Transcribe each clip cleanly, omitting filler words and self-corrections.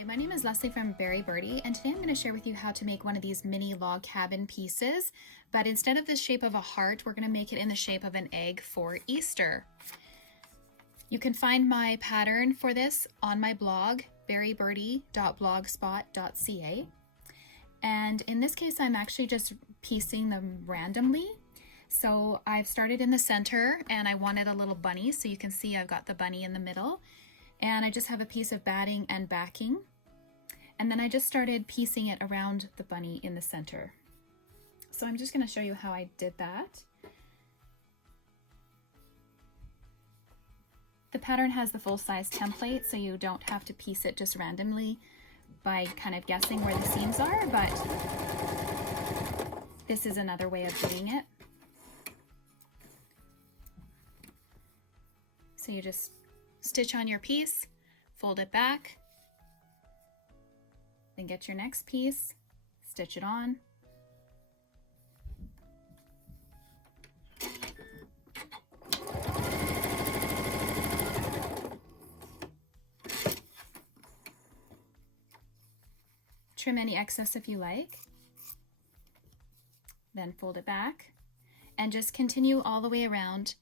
Hi, my name is Leslie from Berry Birdie, and today I'm going to share with you how to make one of these mini log cabin pieces, but instead of the shape of a heart, we're going to make it in the shape of an egg for Easter. You can find my pattern for this on my blog, berrybirdie.blogspot.ca, and in this case I'm actually just piecing them randomly. So I've started in the center and I wanted a little bunny, so you can see I've got the bunny in the middle. And I just have a piece of batting and backing. And then I just started piecing it around the bunny in the center. So I'm just going to show you how I did that. The pattern has the full-size template, so you don't have to piece it just randomly by kind of guessing where the seams are, but this is another way of doing it. So you just stitch on your piece, fold it back, then get your next piece, stitch it on, trim any excess if you like, then fold it back, and just continue all the way around.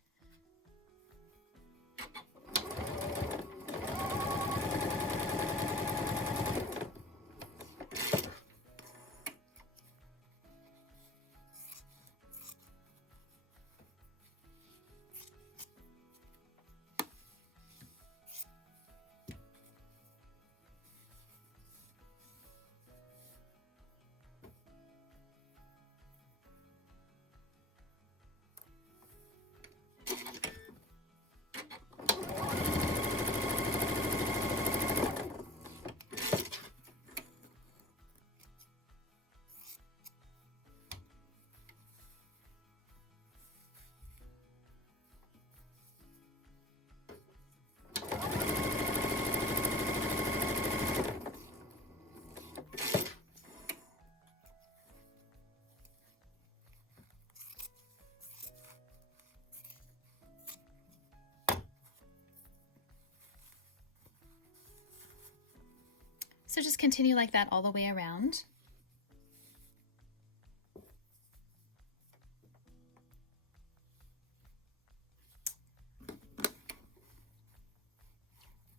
So just continue like that all the way around.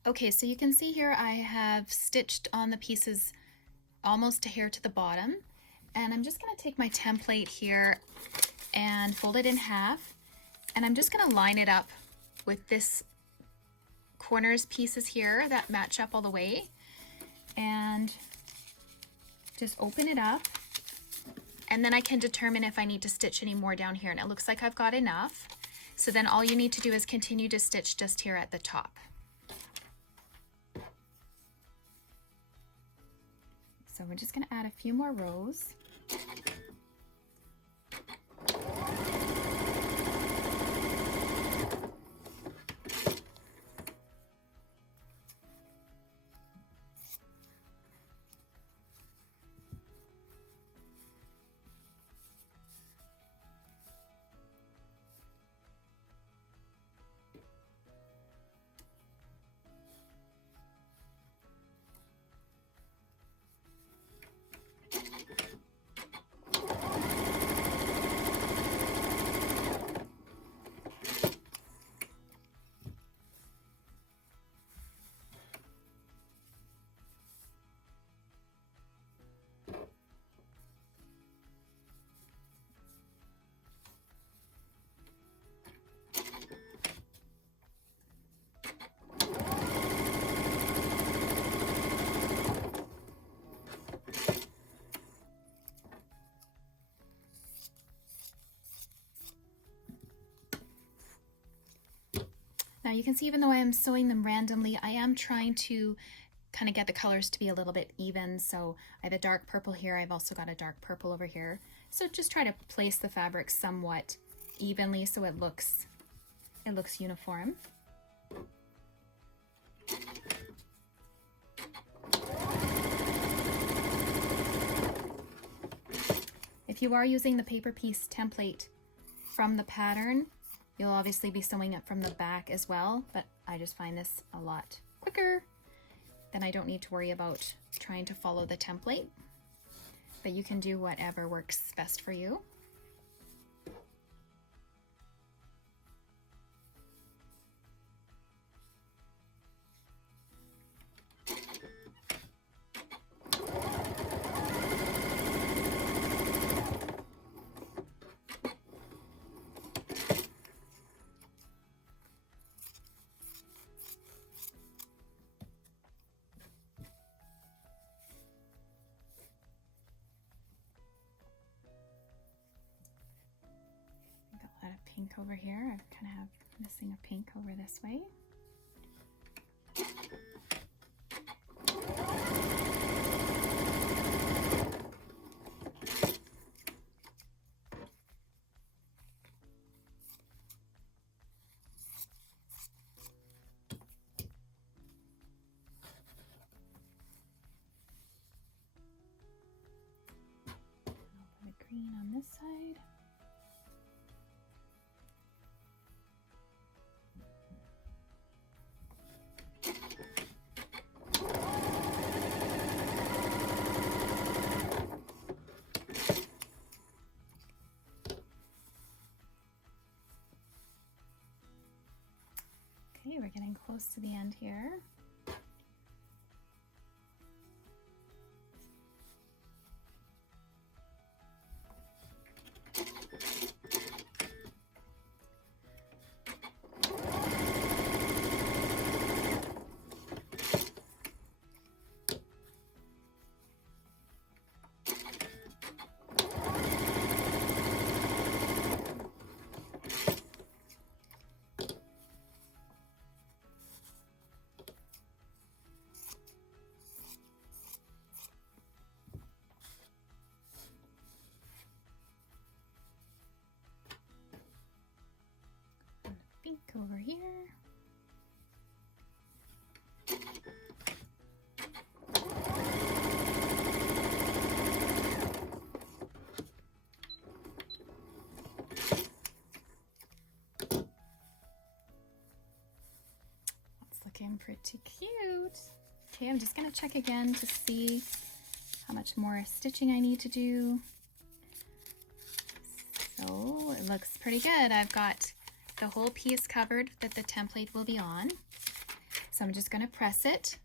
Okay, so you can see here I have stitched on the pieces almost here to the bottom, and I'm just going to take my template here and fold it in half, and I'm just going to line it up with this corners pieces here that match up all the way, and just open it up, and then I can determine if I need to stitch any more down here, and it looks like I've got enough. So then all you need to do is continue to stitch just here at the top. So we're just going to add a few more rows. Now you can see even though I am sewing them randomly, I am trying to kind of get the colors to be a little bit even. So I have a dark purple here, I've also got a dark purple over here. So just try to place the fabric somewhat evenly so it looks uniform. If you are using the paper piece template from the pattern, you'll obviously be sewing it from the back as well, but I just find this a lot quicker then I don't need to worry about trying to follow the template, but you can do whatever works best for you. Got a lot of pink over here. I kind of have missing a pink over this way. I'll put a green on this side. Okay, we're getting close to the end here. Pink over here. That's looking pretty cute. Okay, I'm just gonna check again to see how much more stitching I need to do. So it looks pretty good. I've got the whole piece covered that the template will be on. So I'm just going to press it.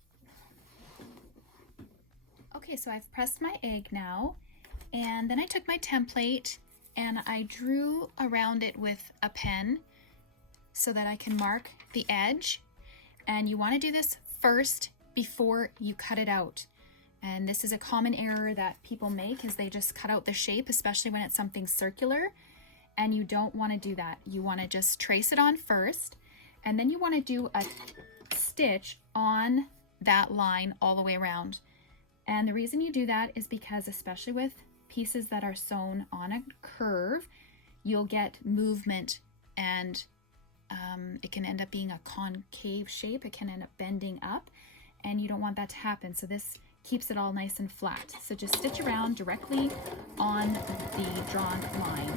Okay, so I've pressed my egg now, and then I took my template and I drew around it with a pen so that I can mark the edge. And you want to do this first before you cut it out. And this is a common error that people make, is they just cut out the shape, especially when it's something circular. And you don't want to do that. You want to just trace it on first, and then you want to do a stitch on that line all the way around. And the reason you do that is because, especially with pieces that are sewn on a curve, you'll get movement, and it can end up being a concave shape. It can end up bending up, and you don't want that to happen. So this keeps it all nice and flat. So just stitch around directly on the drawn line.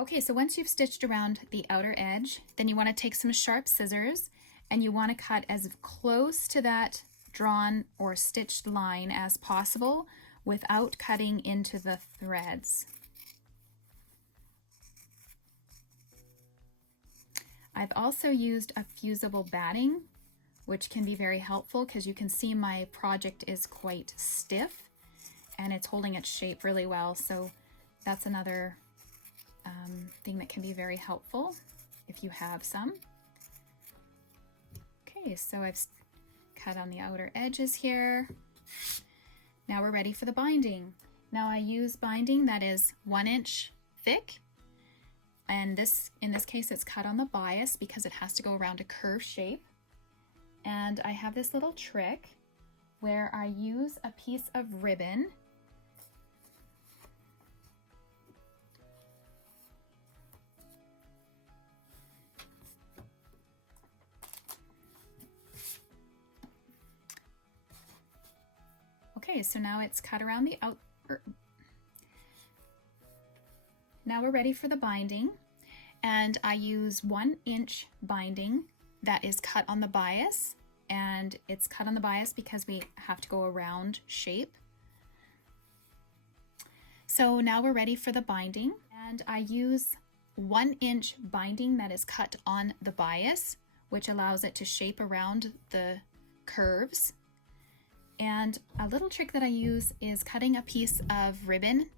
Okay, so once you've stitched around the outer edge, then you want to take some sharp scissors and you want to cut as close to that drawn or stitched line as possible without cutting into the threads. I've also used a fusible batting, which can be very helpful because you can see my project is quite stiff and it's holding its shape really well. So that's another thing that can be very helpful if you have some. Okay, so I've cut on the outer edges here. Now we're ready for the binding. Now I use binding that is 1 inch thick, and in this case it's cut on the bias because it has to go around a curved shape. And I have this little trick where I use a piece of ribbon Okay, so now it's cut around the now we're ready for the binding, and I use 1-inch binding that is cut on the bias, and it's cut on the bias because we have to go a round shape. So now we're ready for the binding, and I use 1-inch binding that is cut on the bias, which allows it to shape around the curves. And a little trick that I use is cutting a piece of ribbon,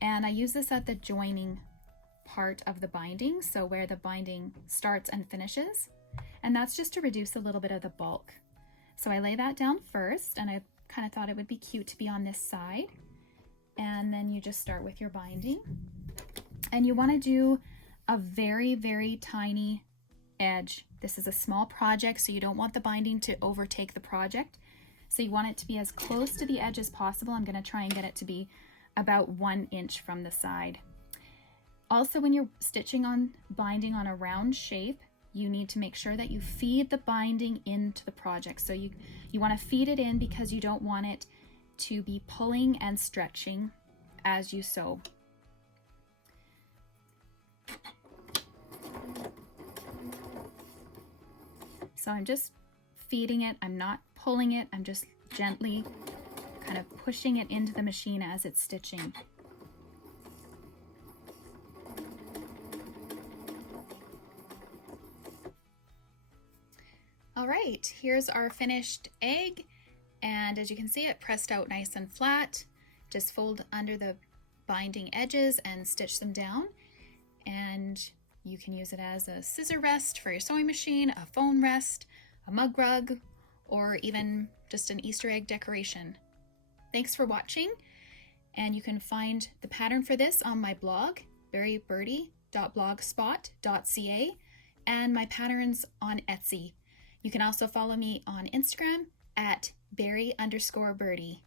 and I use this at the joining part of the binding, so where the binding starts and finishes, and that's just to reduce a little bit of the bulk. So I lay that down first, and I kind of thought it would be cute to be on this side, and then you just start with your binding, and you want to do a very, very tiny edge. This is a small project, so you don't want the binding to overtake the project, so you want it to be as close to the edge as possible. I'm going to try and get it to be about 1 inch from the side. Also, when you're stitching on binding on a round shape, you need to make sure that you feed the binding into the project. So you want to feed it in because you don't want it to be pulling and stretching as you sew. So I'm just feeding it, I'm not pulling it, I'm just gently kind of pushing it into the machine as it's stitching. All right, here's our finished egg, and as you can see, it pressed out nice and flat. Just fold under the binding edges and stitch them down, and you can use it as a scissor rest for your sewing machine, a phone rest, a mug rug, or even just an Easter egg decoration. Thanks for watching, and you can find the pattern for this on my blog, berrybirdie.blogspot.ca, and my patterns on Etsy. You can also follow me on Instagram at berry_birdie.